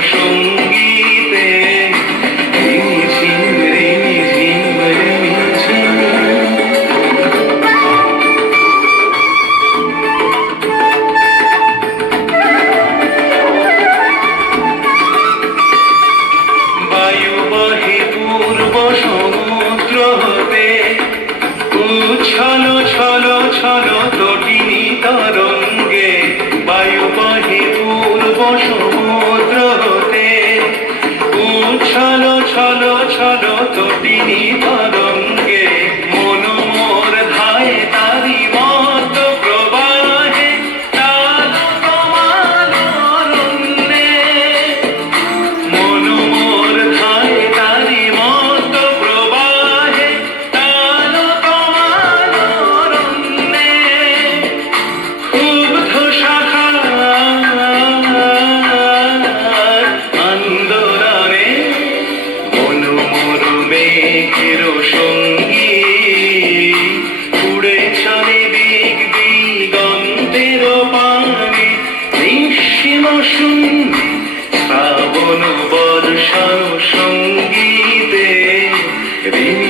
生。ছলো ছলো ছলো তটিনী তরঙ্গ মেঘেরও সঙ্গী। উড়ে চলে দিক দিগন্তেরও পানি। নিঃসীম শূন্য শ্রাবণ বর্ষা সঙ্গীতে। ঋণ